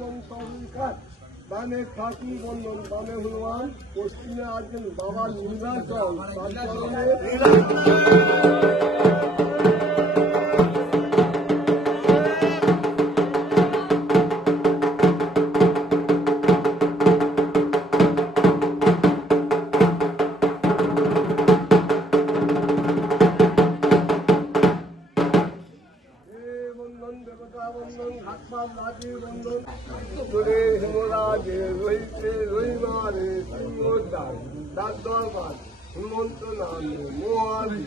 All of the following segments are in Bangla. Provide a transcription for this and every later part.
বন্ধন সবিকার, বামে খাকি বন্ধন, বামে হনুমান, পশ্চিমে আছেন বাবা নীলাচল, তার চরণে বন্ধন, ঘাটপাত রাজীব বন্ধন, উত্তরে হেমরাজে রহিতে রহিমারে সিংহদার, তার দরবার হিমন্ত নামে মোহারি,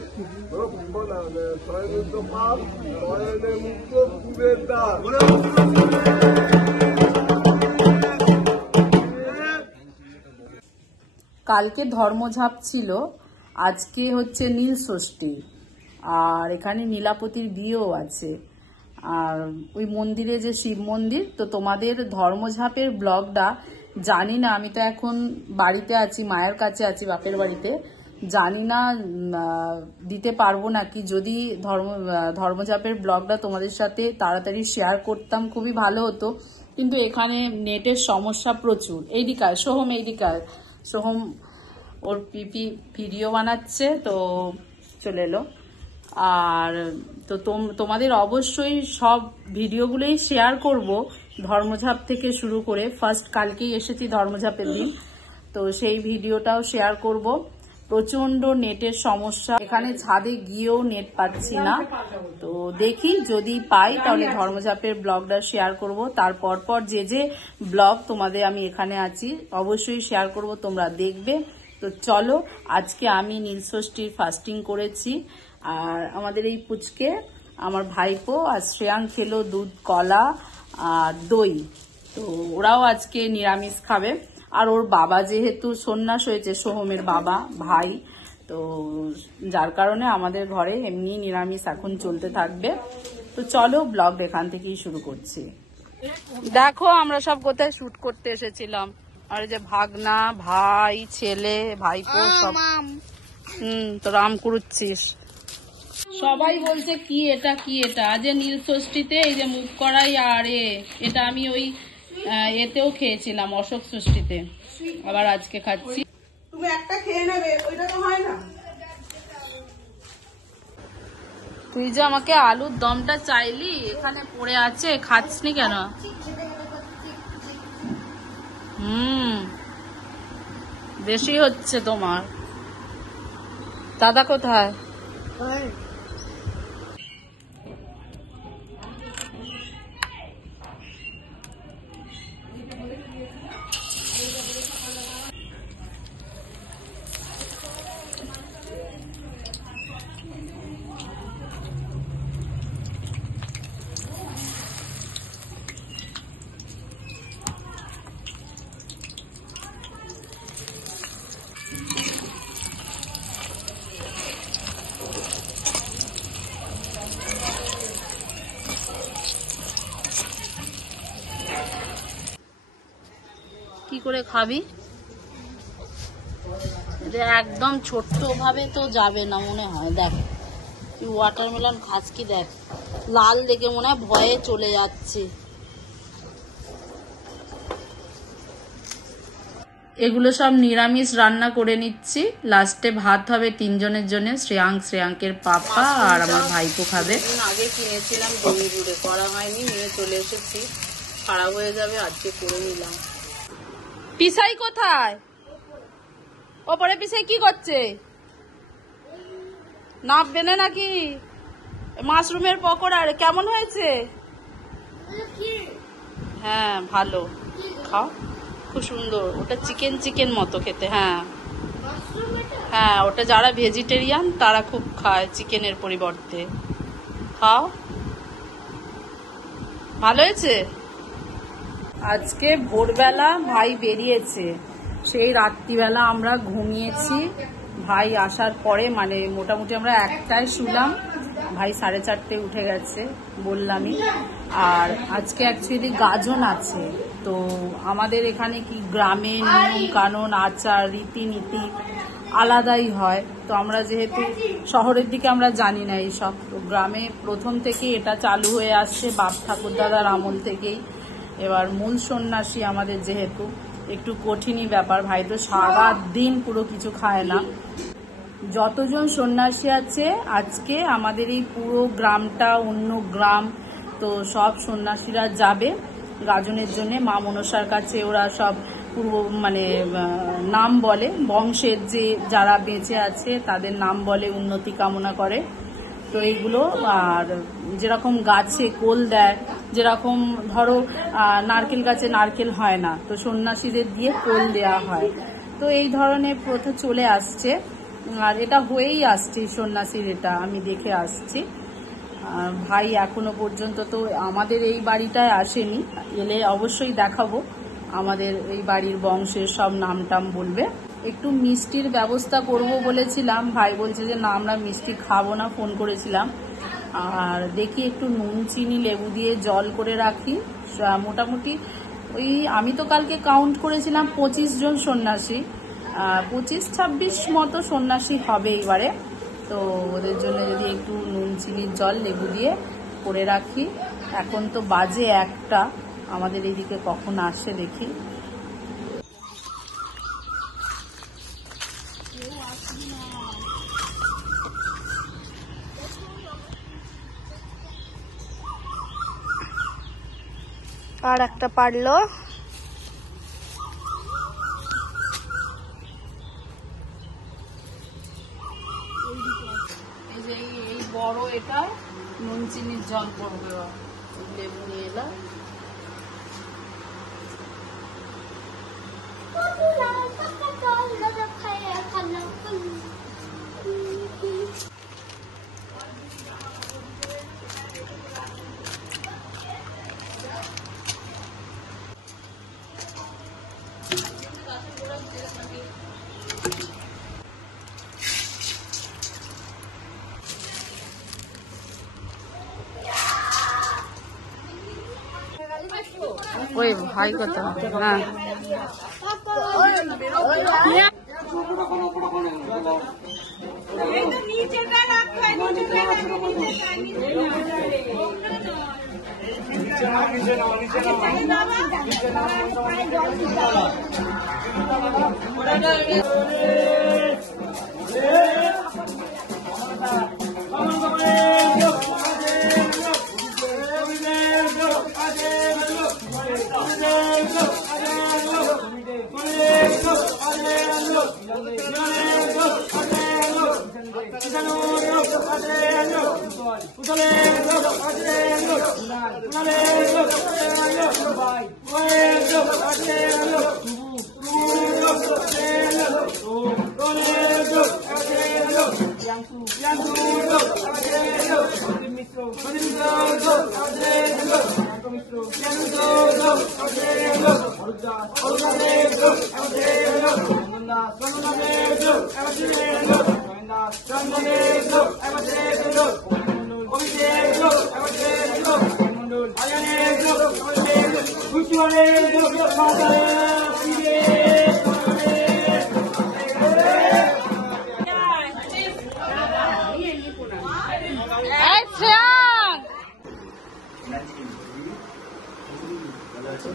রক্ষ নামে শয়নিত পাপ, শয়নে মুক্ত কুবের দ্বার। কালকে ধর্মঝাপ ছিল, আজকে হচ্ছে নীল ষষ্ঠী, আর এখানে নীলাপতির বিয়েও আছে। আর ওই মন্দিরে যে শিব মন্দির, তো তোমাদের ধর্মঝাপের ব্লগটা জানি না, আমি তো এখন বাড়িতে আছি, মায়ের কাছে আছি, বাপের বাড়িতে, জানি না দিতে পারবো নাকি। যদি ধর্মঝাপের ব্লগটা তোমাদের সাথে তাড়াতাড়ি শেয়ার করতাম খুবই ভালো হতো, কিন্তু এখানে নেটের সমস্যা প্রচুর। এইদিকায় সোহম, এইদিকায় সোহম ওর পিপি ভিডিও বানাচ্ছে, তো চলে এলো। আর তো তোমাদের অবশ্যই সব ভিডিওগুলোই শেয়ার করব, ধর্মঝাপ থেকে শুরু করে। ফার্স্ট কালকেই এসেছি ধর্মঝাপের দিন, তো সেই ভিডিওটাও শেয়ার করব। প্রচন্ড নেটের সমস্যা, এখানে ছাদে গিয়েও নেট পাচ্ছি না, তো দেখি যদি পাই তাহলে ধর্মঝাপের ব্লগটা শেয়ার করব। তারপর পর যে যে ব্লগ তোমাদের আমি এখানে আছি অবশ্যই শেয়ার করব, তোমরা দেখবে। তো চলো, আজকে আমি নীলষষ্ঠীর ফাস্টিং করেছি, আর আমাদের এই পুচকে আমার ভাইপো আর শ্রেয়াং খেলো দুধ, কলা আর দই, তো ওরাও আজকে নিরামিষ খাবে। আর ওর বাবা যেহেতু সন্ন্যাস হয়েছে, সোহমের বাবা ভাই, তো যার কারণে আমাদের ঘরে এমনি নিরামিষ এখন চলতে থাকবে। তো চলো, ব্লগ এখান থেকেই শুরু করছি। দেখো আমরা সব কোথায় শুট করতে এসেছিলাম, আর যে ভাগনা, ভাই, ছেলে, ভাইপো সব। তোরা আম কুড়ুচ্ছিস। সবাই বলছে কি এটা কি এটা, আজ নীল ষষ্ঠীতে এই যে মুখ করাই, আর এটা আমি ওই এতেও খেয়েছিলাম অশোক ষষ্ঠীতে, আবার আজকে খাচ্ছি। তুমি একটা খেয়ে নেবে, ওইটা তো হয় না। তুই যে আমাকে আলুর দমটা চাইলি, এখানে পড়ে আছে, খাচ্ছনি কেন? বেশি হচ্ছে তোমার। দাদা কোথায়? কি করে খাবি? একদম ছোট্ট ভাবে তো যাবে না মনে হয়। দেখ তুই ওয়াটারমেলন খাস কি, দেখ লাল দেখে মনে হয় ভয়ে চলে যাচ্ছে। এগুলো সব নিরামিষ রান্না করে নিচ্ছি, লাস্টে ভাত হবে 3 জনের জন্য, শ্রেয়াঙ্কের পাপা আর আমার ভাইপো খাবে। আগে কিনেছিলাম দই গুঁড়ে, করা হয়নি, নিয়ে চলে এসেছি, খারাপ হয়ে যাবে, আজকে করে নিলাম। পিসাই কোথায়? ওপরে পিসাই কি করছে? নাপবে না নাকি? মাশরুমের পকোড়া কেমন হয়েছে? হ্যাঁ ভালো, খাও, খুব সুন্দর। ওটা চিকেন মতো খেতে। হ্যাঁ হ্যাঁ, ওটা যারা ভেজিটেরিয়ান তারা খুব খায় চিকেনের পরিবর্তে। খাও, ভালো হয়েছে। আজকে ভোরবেলা ভাই বেরিয়েছে, সেই রাত্রিবেলা আমরা ঘুমিয়েছি। ভাই আসার পরে মানে মোটামুটি আমরা 1টায় শুলাম, ভাই 4:30 উঠে গেছে বললামই। আর আজকে অ্যাকচুয়ালি গাজন আছে, তো আমাদের এখানে কি গ্রামে নিয়ম কানুন আচার রীতিনীতি আলাদাই হয়, তো আমরা যেহেতু শহরের দিকে আমরা জানি না এইসব, তো গ্রামে প্রথম থেকে এটা চালু হয়ে আসছে বাপ ঠাকুরদাদার আমল থেকেই। এবার মূল সন্ন্যাসী আমাদের যেহেতু একটু কঠিনই ব্যাপার, ভাই তো সারা দিন পুরো কিছু খায় না। যতজন সন্ন্যাসী আছে আজকে আমাদের এই পুরো গ্রামটা অন্য গ্রাম, তো সব সন্ন্যাসীরা যাবে গাজনের জন্য মা মনসার কাছে। ওরা সব পূর্ব মানে নাম বলে, বংশের যে যারা বেঁচে আছে তাদের নাম বলে, উন্নতি কামনা করে। তো এইগুলো আর যেরকম গাছে কোল দেয়, যেরকম ধরো নারকেল গাছে নারকেল হয় না, তো সন্ন্যাসীদের দিয়ে কোল দেয়া হয়। তো এই ধরনের প্রথা চলে আসছে আর এটা হয়েই আসছে সন্ন্যাসীর, এটা আমি দেখে আসছি। ভাই এখনো পর্যন্ত তো আমাদের এই বাড়িটায় আসেনি, এলে অবশ্যই দেখাবো। আমাদের এই বাড়ির বংশের সব নাম টাম বলবে। একটু মিষ্টির ব্যবস্থা করব বলেছিলাম, ভাই বলছে যে না আমরা মিষ্টি খাবো না, ফোন করেছিলাম। আর দেখি একটু নুন চিনি লেবু দিয়ে জল করে রাখি। মোটামুটি ওই আমি তো কালকে কাউন্ট করেছিলাম 25 জন সন্ন্যাসী, 25-26 মতো সন্ন্যাসী হবে এবারে। তো ওদের জন্য যদি একটু নুন চিনির জল লেবু দিয়ে করে রাখি। এখন তো বাজে 1টা, আমাদের এইদিকে কখন আসে দেখি। আর একটা পারলো। এই যে এই বড় এটা নুন চিনির জল করবে, লেবু নিয়ে এলাম। ওই ভাই কত হ্যাঁ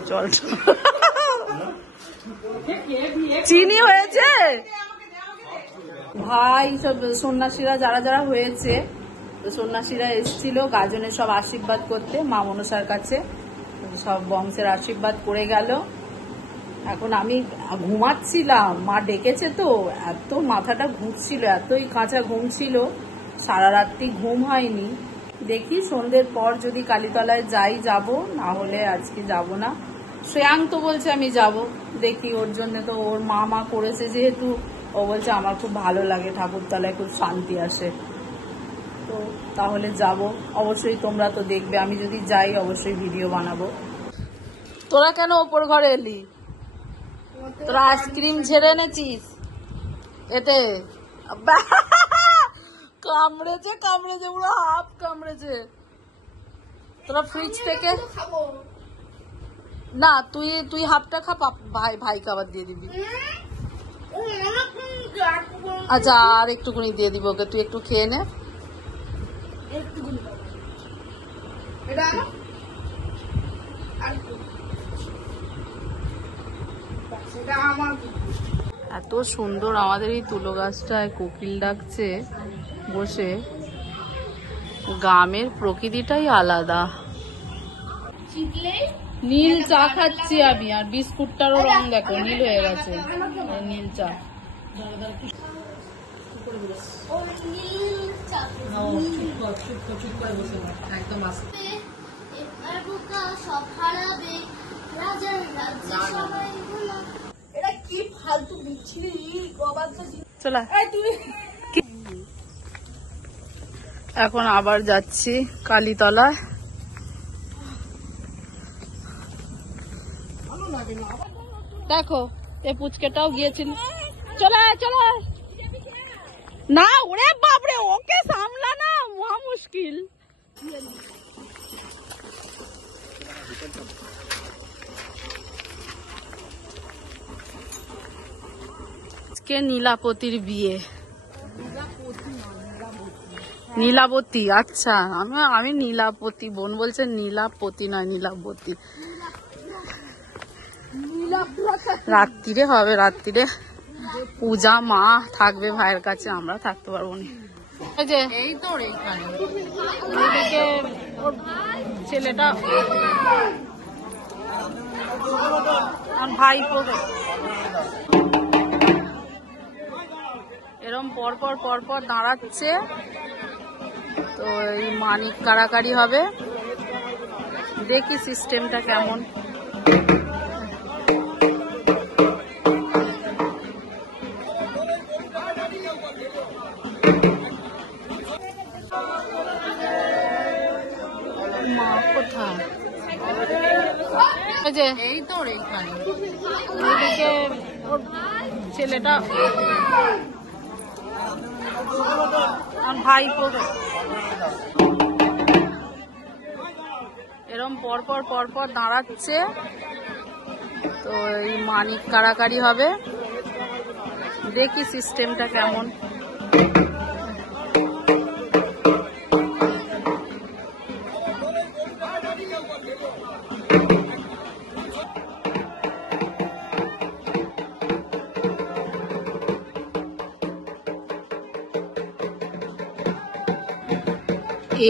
জল চিনি হয়েছে। ভাই সব সন্ন্যাসীরা যারা যারা হয়েছে, তো সন্ন্যাসীরা এসেছিল গাজনের সব আশীর্বাদ করতে মা মনসার কাছে, সব বংশের আশীর্বাদ করে গেল। এখন আমি ঘুমাচ্ছিলাম, মা ডেকেছে তো, এত মাথাটা ঘুরছিল, এতই কাঁচা ঘুম ছিল, সারা রাত্রি ঘুম হয়নি। দেখি সন্ধ্যের পর যদি কালীতলায় যাই যাব, না হলে আজকে যাব না। শ্রেয়াং তো বলছে আমি যাব, দেখি ওর জন্য তো ওর মা করেছে যেহেতু, ও বলছে আমার খুব ভালো লাগে, ঠাকুরতলায় খুব শান্তি আসে, তো তাহলে যাব। অবশ্যই তোমরা তো দেখবে, আমি যদি যাই অবশ্যই ভিডিও বানাবো। তোরা কেন ওপর ঘরে এলি? তোরা আইসক্রিম ঝেড়ে এনেছিস এতে? কামড়েছে পুরো হাফ কামড়েছে। তোরা ফ্রিজ থেকে না, তুই হাফটা খা, ভাইকে আবার দিয়ে দিবি। আচ্ছা আর একটুকুনি দিয়ে দিব ওকে, তুই একটু খেয়ে নে। এটা আমার এত সুন্দর আমাদের এই তুলো গাছটায় কোকিল ডাকছে বসে। গ্রামের প্রকৃতিটাই আলাদা। নীল চা খাচ্ছি আমি, আর বিস্কুটটারও রং দেখো নীল হয়ে গেছে। নীল চা একদম এটা কি ফালতু বিচ্ছিরি গবাদ চলা। এখন আবার যাচ্ছি কালীতলায়। দেখো এই পুচকেটাও গিয়েছিল। চলে চলে না, ওরে বাপরে, ওকে সামলা না মহা মুশকিল। আজকে নীলাপতির বিয়ে। নীলাবতী, আচ্ছা আমি নীলাপতি, বোন বলছে নীলাপতি নয় নীলাবতী। রাত্রিরে হবে, রাত্রিরে পূজা, মা থাকবে ভাইয়ের কাছে, আমরা থাকতে পারবো না। এই যে এই তো এইখানে এদিকে ওর ছেলেটা ভাই এরম পরপর পরপর দাঁড়াচ্ছে। তো এই মানিক কাড়াকাড়ি হবে, দেখি সিস্টেমটা কেমন। মা কোথায়? এই যে এই তো এইখানে এদিকে ওর ছেলেটা ভাই এরম পরপর পরপর দাঁড়াচ্ছে। তো এই মানিক কাড়াকাড়ি হবে, দেখি সিস্টেমটা কেমন।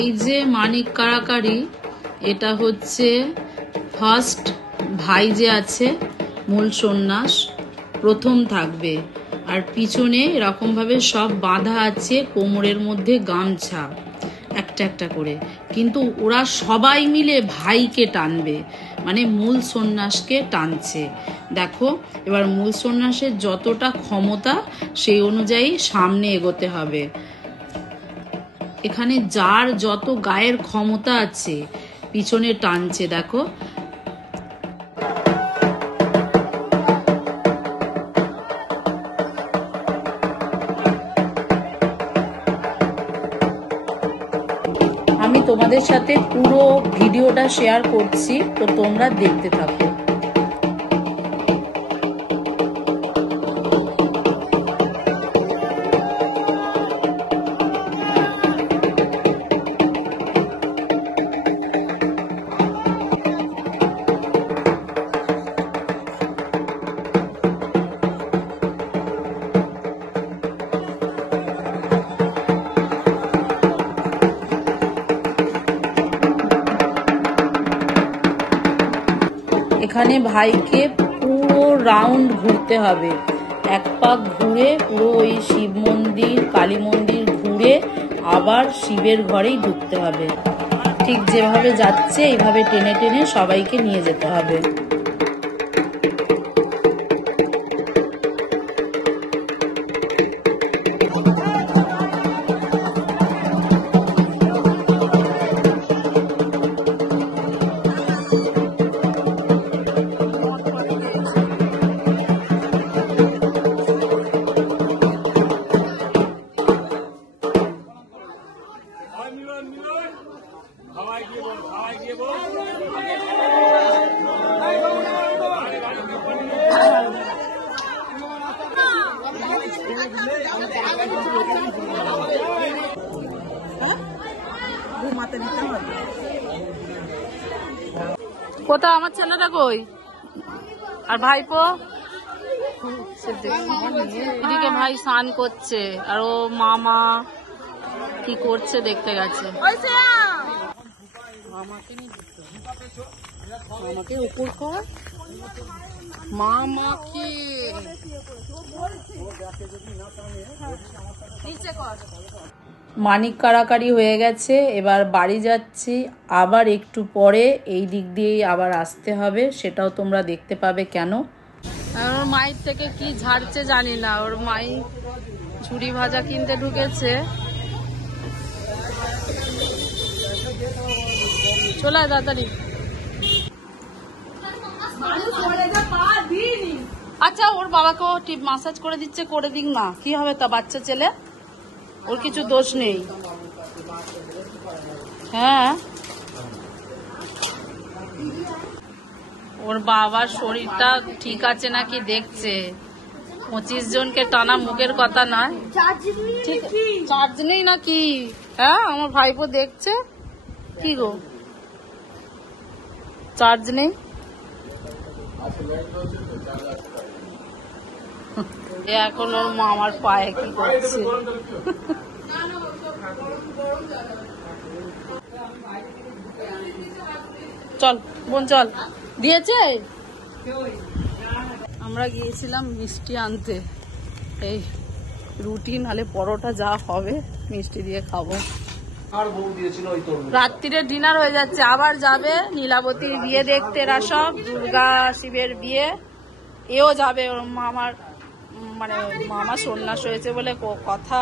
এই যে মানিক কাড়াকাড়ি, এটা হচ্ছে ফার্স্ট ভাই যে আছে মূল সন্ন্যাস প্রথম থাকবে, আর পিছনে এরকম ভাবে সব বাঁধা আছে, কোমরের মধ্যে গামছা একটা একটা করে, কিন্তু ওরা সবাই মিলে ভাইকে টানবে, মানে মূল সন্ন্যাসকে টানছে। দেখো এবার মূল সন্ন্যাসের যতটা ক্ষমতা সেই অনুযায়ী সামনে এগোতে হবে। এখানে যার যত গায়ের ক্ষমতা আছে পিছনে টানছে। দেখো আমি তোমাদের সাথে পুরো ভিডিওটা শেয়ার করছি, তো তোমরা দেখতে থাকো। এখানে ভাইকে পুরো রাউন্ড ঘুরতে হবে, এক পাক ঘুরে পুরো ওই শিব মন্দির কালী মন্দির ঘুরে আবার শিবের ঘরেই ঢুকতে হবে। ঠিক যেভাবে যাচ্ছে এইভাবে টেনে টেনে সবাইকে নিয়ে যেতে হবে। কোথাও আমার ছেলেটা কই? আর ভাইপো এদিকে ভাই স্নান করছে আর ও মামা কি করছে দেখতে গেছে। মামাকে উপর কর, মামাকে মানিক কাড়াকাড়ি হয়ে গেছে। এবার বাড়ি যাচ্ছি, আবার একটু পরে এই দিক দিয়েই আবার আসতে হবে, সেটাও তোমরা দেখতে পাবে কেন। ওর মায়ের থেকে কি ঝাড়ছে জানি না, ওর মাই ঝুড়ি ভাজা কিনতে ঢুকেছে। চলে আয় তাড়াতাড়ি। আচ্ছা ওর বাবাকেও টিপ মাসাজ করে দিচ্ছে, করে দিক না, কি হবে তা, বাচ্চা ছেলে, ওর কিছু দোষ নেই। হ্যাঁ ওর বাবার শরীরটা ঠিক আছে নাকি দেখছে। 25 জনকে টানা মুখের কথা নয়, চার্জ নেই নাকি? হ্যাঁ আমার ভাইপো দেখছে। কি গো চার্জ নেই? এখন ওর মামার পায়ে কি করছে। চল বোন চল, দিয়েছে। আমরা গিয়েছিলাম মিষ্টি আনতে, এই রুটি নালে পরোটা যা হবে মিষ্টি দিয়ে খাবো। রাত্রিরে ডিনার হয়ে যাচ্ছে, আবার যাবে নীলাবতীর বিয়ে দেখতে। এরা সব দুর্গা শিবের বিয়ে, এও যাবে। ওর মামার মানে মামা সন্ন্যাস হয়েছে বলে কথা।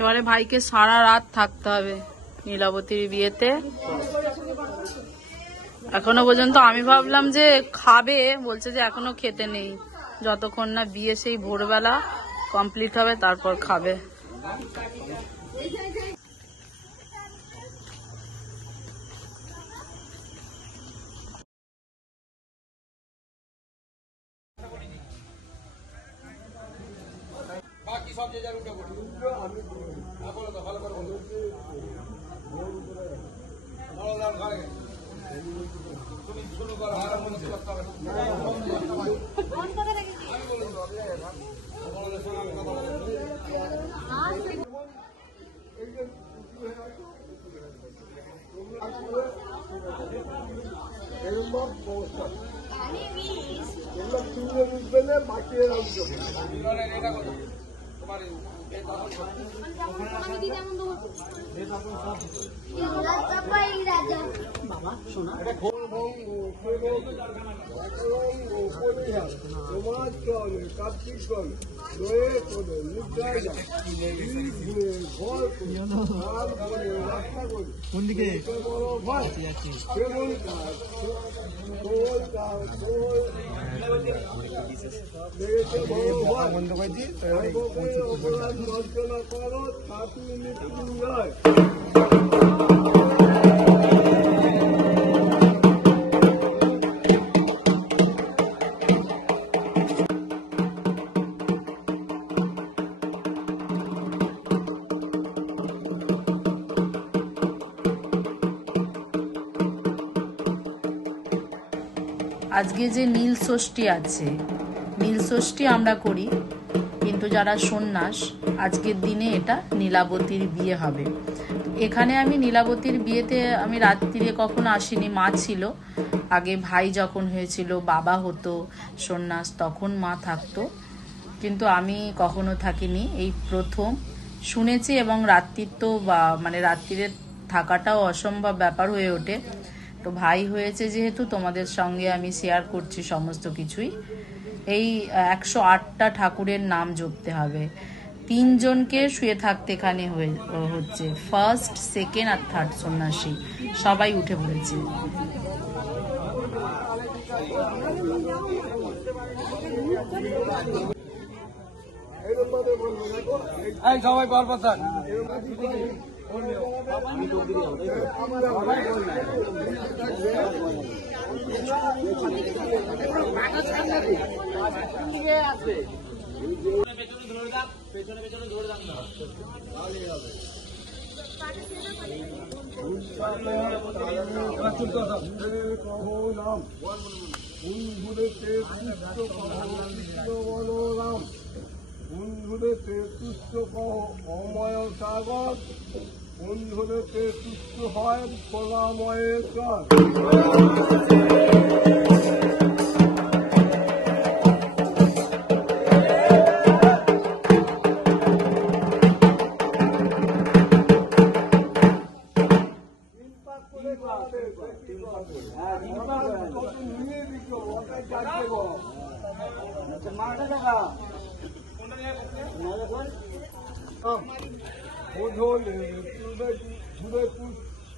এবারে ভাইকে সারা রাত থাকতে হবে নীলাবতীর বিয়েতে। এখনো পর্যন্ত আমি ভাবলাম যে খাবে, বলছে যে এখনো খেতে নেই, যতক্ষণ না বিয়ে সেই ভোরবেলা কমপ্লিট হবে তারপর খাবে। কোন দিকে বন্ধ করে দিই। আজকে যে নীল ষষ্ঠী আছে, নীল ষষ্ঠী আমরা করি, কিন্তু যারা সন্ন্যাস আজকের দিনে এটা নীলাবতীর বিয়ে হবে। এখানে আমি নীলাবতীর বিয়েতে আমি রাত্রিরে কখনো আসিনি, মা ছিল। আগে ভাই যখন হয়েছিল বাবা হতো সন্ন্যাস, তখন মা থাকতো, কিন্তু আমি কখনো থাকিনি, এই প্রথম শুনেছি। এবং রাত্রির তো মানে রাত্রিরে থাকাটাও অসম্ভব ব্যাপার হয়ে ওঠে। তো ভাই হয়েছে যেহেতু তোমাদের সঙ্গে আমি শেয়ার করছি সমস্ত কিছুই। এই 108টা ঠাকুরের নাম জপতে হবে। 3 জনকে শুয়ে থাকতে এখানে হচ্ছে, ফার্স্ট, সেকেন্ড আর থার্ড সন্ন্যাসী সবাই উঠে পড়েছে। সবাই পরপর থাক। পেছনে ধরে দাম কহ রাম বন্ধুদেতে তুষ্ট কহ কৃষ্ণ বলরাম বন্ধুদেতে তুষ্ট কহ অময় সাগর বন্ধুদেতে তুষ্ট হয় খোলাময়ের চর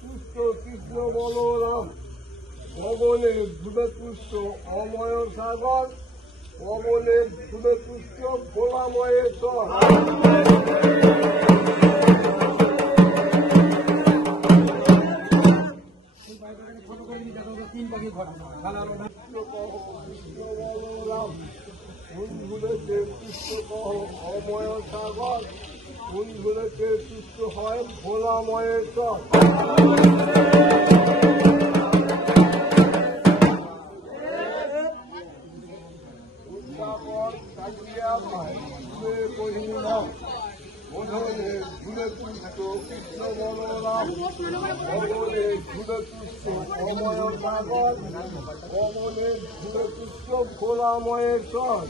পুষ্ট কৃষ্ণ বলরাম পবনে ধুবে পুষ্ট অময় সাগর পবনে ধুবে পুষ্ট ভোলাময়ের চর বন্ধুদেরকে তুষ্ট কহ অময় সাগর বন্ধুদেরকে তুষ্ট হয় ভোলাময়ের চর ঘুরে তুষ্ট কৃষ্ণ বলরাম অমলে ঘুরে তুষ্ট অময় সাগর অমলে ঘুরে তুষ্ট ভোলাময়ের চর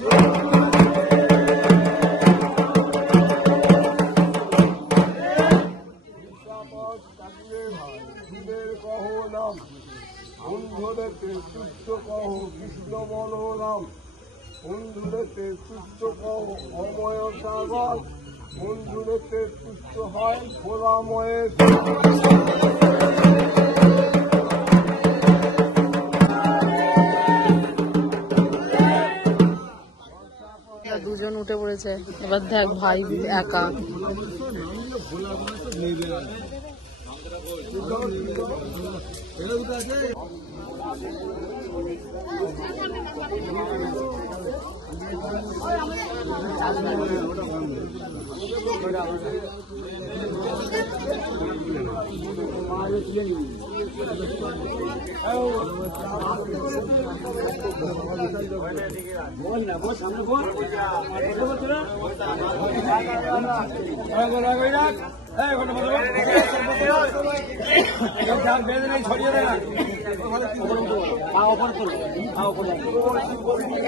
কহ নাম বন্ধুদেরকে তুষ্ট কহ কৃষ্ণ বলরাম বন্ধুদেরকে তুষ্ট কহ অময় সাগর বন্ধুদেরকে তুষ্ট হয় ভোলাময়ের দুজন উঠে পড়েছে। এবার দেখ ভাই একা।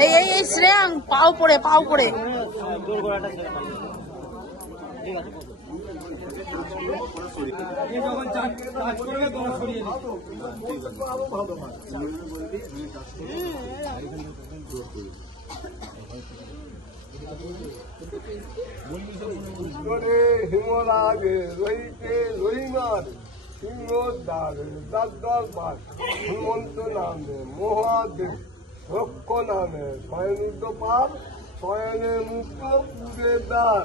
এই শ্রেয়াং পাও পড়ে হিমরাগে রইতে রইমার সিংহদ্বার দাসবার হিমন্ত নামে মহাদেব রক্ষ নামে শয়নিত পার শয়নে মুক্ত পুরে দ্বার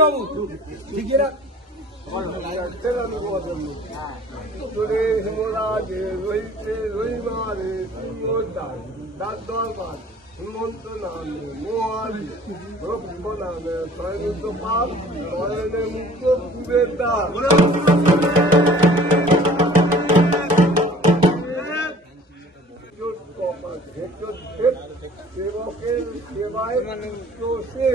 বাবু ঠিক হিমরাগে রইতে রইমারে সিংহদ্বার দাসবার হিমন্ত নামে মহাদেব রক্ষ নামে শয়নিত পার শয়নে মুক্ত পুরে দ্বার সেবকের সেবায় সে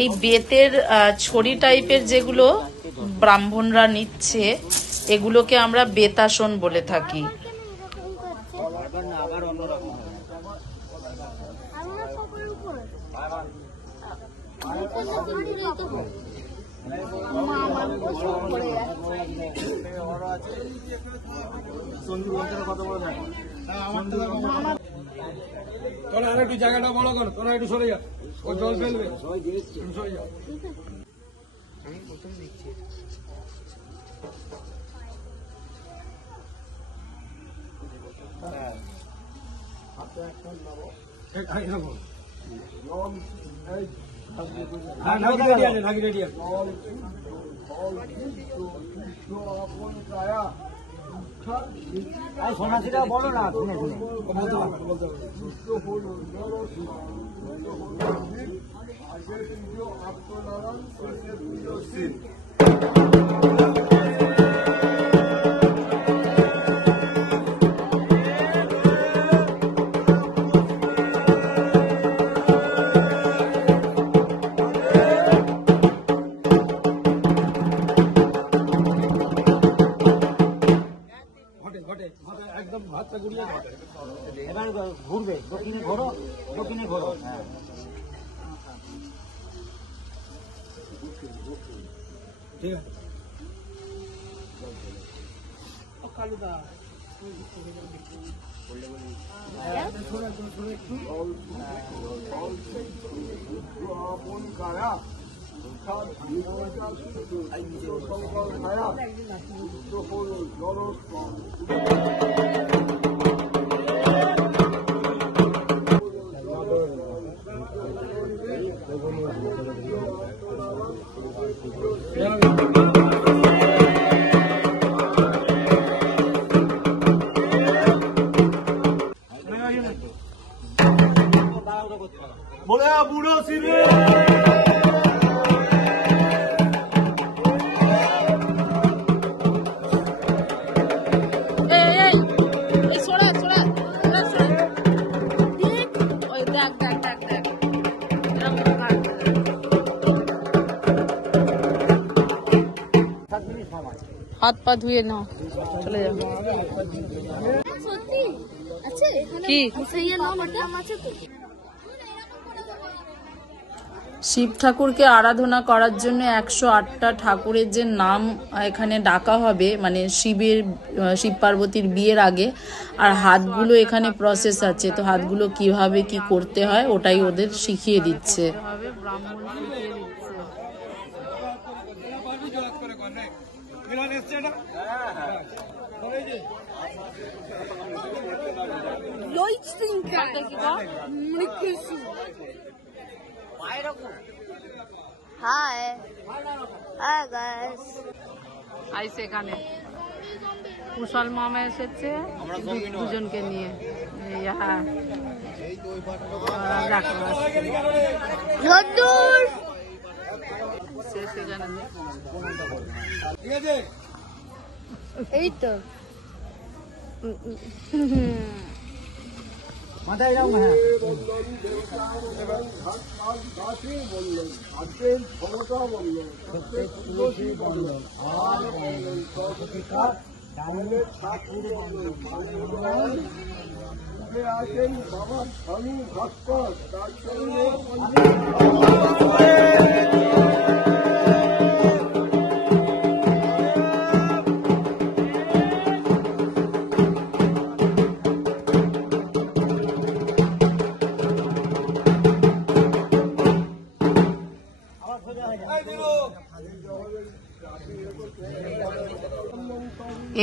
এই বেতের ছড়ি টাইপের যেগুলো ব্রাহ্মণরা নিচ্ছে এগুলোকে আমরা বেতাসন বলে থাকি। তোরা একটু জায়গাটা বড় করো, তোরা একটু সরে যা, ও জল ফেলবে, সরে যাও। এরকম জল এই হ্যাঁ ঢাকি রেডি আছে, ঢাকি রেডি আছে। জল জল বিষ্ণু আপন কায়া সন্ন্যাসীরা বলো না, শুনে শুনে বলতে পারবে, বলতে পারবে। দুষ্ট হল আগে পুজো আত্মনারায়ণ শেষে পুজো শিব। ঘটে ঘটে ঘটে, একদম ভাতটা গুড়িয়ে ঘটে। এবার ঘুরবে, দক্ষিণে ঘোরো, দক্ষিণে ঘোরো। হ্যাঁ ঠিক আছে। আপন কায়া সংকল ছায়া দুষ্ট হল জলস্তর। বলে বুড়ো শিবে হাত পা ধুয়ে নাও, চলে যাও। সত্যি আছে কি সেই নাম আছে তো। শিব ঠাকুরকে আরাধনা করার জন্য 108টা ঠাকুরের যে নাম এখানে ডাকা হবে, মানে শিব পার্বতীর বিয়ের আগে। আর হাতগুলো এখানে প্রসেস আছে, তো হাতগুলো কিভাবে কি করতে হয় ওটাই ওদের শিখিয়ে দিচ্ছে। হাই হাই গাইস, আইসে এখানে কুশল মামা এসেছে দুজনকে নিয়ে। রোদ্দুর শেষ এখানে। ঠিক আছে, এই তো মাথায় যাও। হ্যাঁ ঘাটে বললেন, ঘাটের ক্ষমতা বললেন, তুলসী বললেন, আর বললেন ডালের ঠাকুর বললেন, উঠে আসেন বাবা স্বামী ভাস্কর, তার জন্য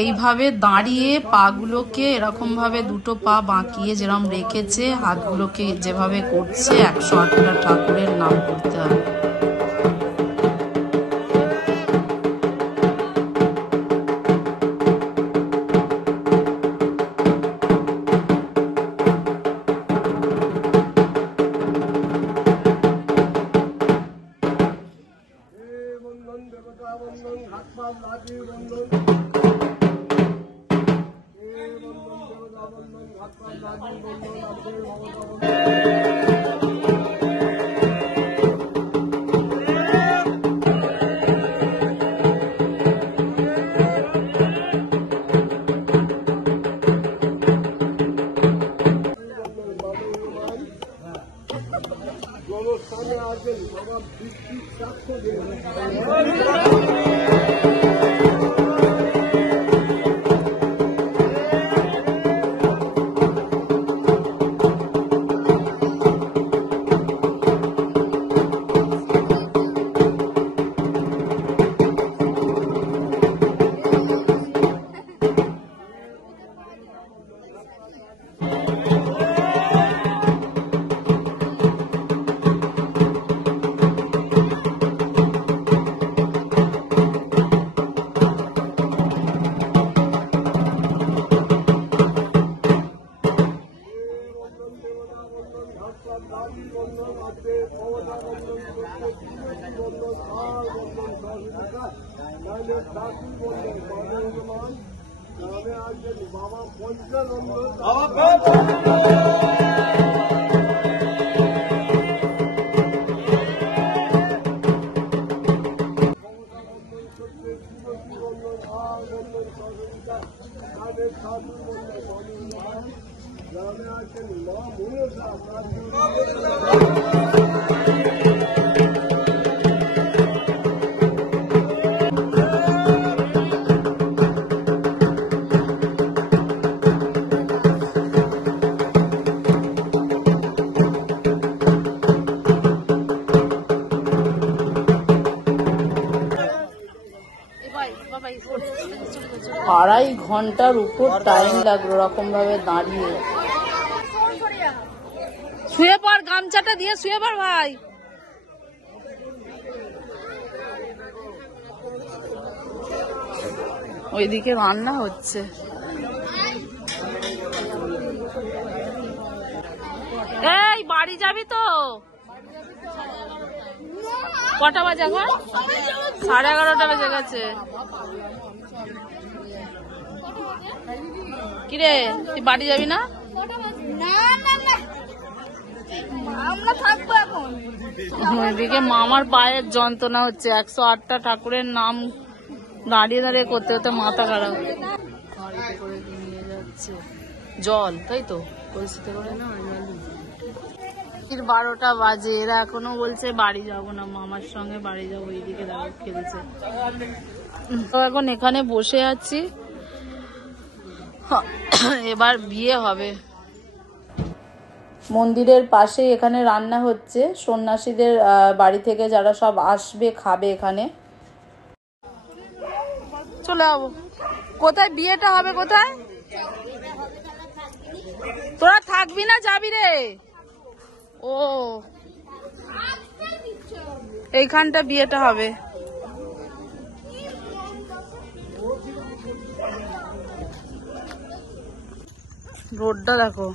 এইভাবে দাঁড়িয়ে পাগুলোকে এরকম ভাবে দুটো পা বাঁকিয়ে যেরকম রেখেছে, হাতগুলোকে যেভাবে করছে 108টা ঠাকুরের নাম করতে হবে। বন্ধন দেবতা বন্ধন হাত পা লাগিয়ে বন্ধন, দেবতা বন্ধন হাত পা লাগিয়ে বন্ধন, আপনার মমতা বন্ধন। জনস্থানে আছেন বাবা বৃষ্টির সাক্ষ্য দেন। কালী বন্ধন আছে মমতা বন্ধন করতে তুলসী বন্ধন আর বন্ধন সহযোগিতা ডাইনের কাকি বন্ধন বাবা হনুমান গ্রামে আছেন বাবা পঞ্চানন্দ গ্রামে আছেন মা মনসা আড়াই ঘন্টার উপর টাইম লাগলো রকম ভাবে দাঁড়িয়ে। শুয়ে পড়, গামছাটা দিয়ে শুয়ে পড় ভাই। ওইদিকে রান্না হচ্ছে। এই বাড়ি যাবি তো? কটা বাজে এখন? 11:30 বেজে গেছে। কিরে তুই বাড়ি যাবি না? আমরা থাকবো এখন। ওইদিকে মামার পায়ের যন্ত্রণা হচ্ছে। 108টা ঠাকুরের নাম দাঁড়িয়ে দাঁড়িয়ে করতে করতে মাথা খারাপ। গাড়িতে করে নিয়ে যাচ্ছে জল, তাই তো পরিস্থিতি করে না। 12টা বাজে, এরা এখনো বলছে বাড়ি যাব না, মামার সঙ্গে বাড়ি যাবো। এইদিকে দাঁড়িয়ে খেলছে। তো এখন এখানে বসে আছি, এবার বিয়ে হবে। মন্দিরের পাশে এখানে রান্না হচ্ছে। সন্ন্যাসীদের বাড়ি থেকে যারা সব আসবে খাবে এখানে। চলে যাবো। কোথায় বিয়েটা হবে? কোথায়? তোরা থাকবি না যাবি রে? ও এইখানটা বিয়েটা হবে। রোডটা দেখো।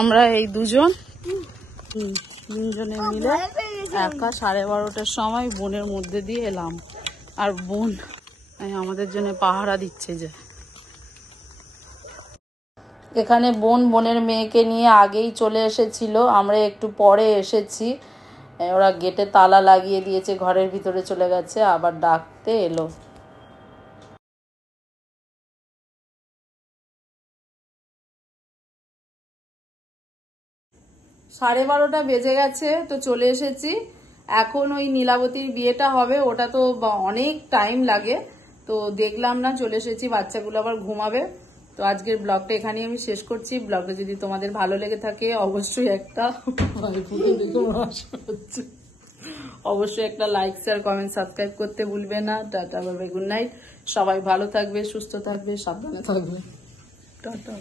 আমরা এই তিনজনে মিলে একা 12:30টার সময় বনের মধ্যে দিয়ে এলাম। আর বোন আমাদের জন্য পাহারা দিচ্ছে। যে এখানে বোনের মেয়েকে নিয়ে আগেই চলে এসেছিল, আমরা একটু পরে এসেছি। ওরা গেটে তালা লাগিয়ে দিয়েছে, ঘরের ভিতরে চলে গেছে, আবার ডাকতে এলো। সাড়ে 12টা বেজে গেছে, তো চলে এসেছি। এখন ওই নীলাবতীর বিয়েটা হবে, ওটা তো অনেক টাইম লাগে, তো দেখলাম না, চলে এসেছি। বাচ্চাগুলো আবার ঘুমাবে। তো আজকের ব্লগটা এখানেই আমি শেষ করছি। ব্লগটা যদি তোমাদের ভালো লেগে থাকে অবশ্যই একটা লাইক, শেয়ার, কমেন্ট, সাবস্ক্রাইব করতে ভুলবে না। Tata, bye bye, good night. সবাই ভালো থাকবে, সুস্থ থাকবে, সাবধানে থাকবে। টাটা।